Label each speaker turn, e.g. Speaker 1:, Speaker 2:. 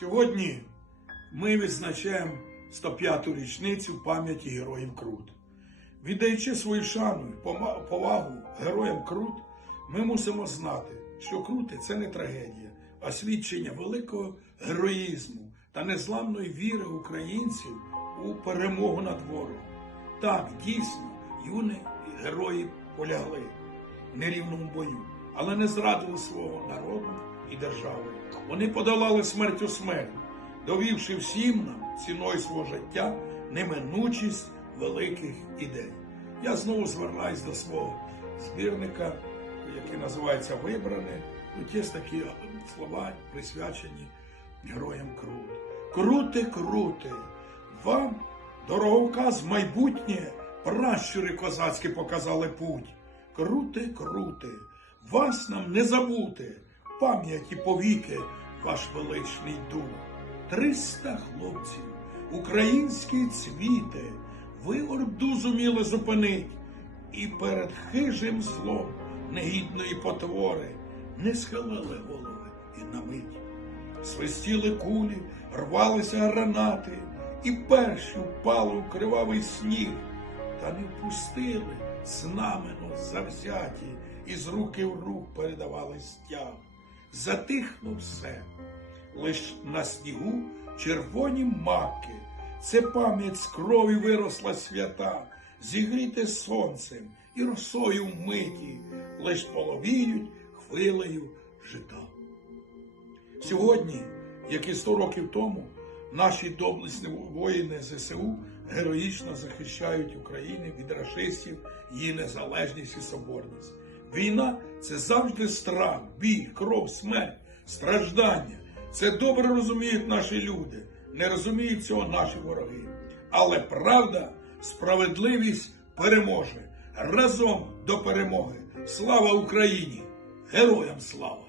Speaker 1: Сьогодні ми відзначаємо 105-ту річницю пам'яті героїв Крут. Віддаючи свою шану і повагу героям Крут, ми мусимо знати, що Крути це не трагедія, а свідчення великого героїзму та незламної віри українців у перемогу над ворогом. Так, дійсно, юні герої полягли в нерівному бою, але не зрадили свого народу і держави. Вони подолали смерть у смерть, довівши всім нам ціною свого життя неминучість великих ідей. Я знову звертаюсь до свого збірника, який називається Вибране. Тут є такі слова, присвячені героям Крут. Крути, крути! Вам дороговказ майбутнє пращури козацькі показали путь. Крути, крути, вас нам не забути, пам'яті повіки ваш величний дух. Триста хлопців, українські цвіти, ви орду зуміли зупинить, і перед хижим злом негідної потвори не схилили голови і на мить. Свистіли кулі, рвалися гранати, і перші впали у кривавий сніг, та не впустили знамено завзяті, і з руки в рук передавали стяг. Затихло все, лиш на снігу червоні маки. Це пам'ять з крові виросла свята, зігріте сонцем і росою вмиті, лиш половіють хвилею жита. Сьогодні, як і 100 років тому, наші доблесні воїни ЗСУ героїчно захищають Україну від рашистів, її незалежність і соборність. Війна це завжди страх, біль, кров, смерть, страждання. Це добре розуміють наші люди, не розуміють цього наші вороги. Але правда, справедливість переможе. Разом до перемоги. Слава Україні! Героям слава!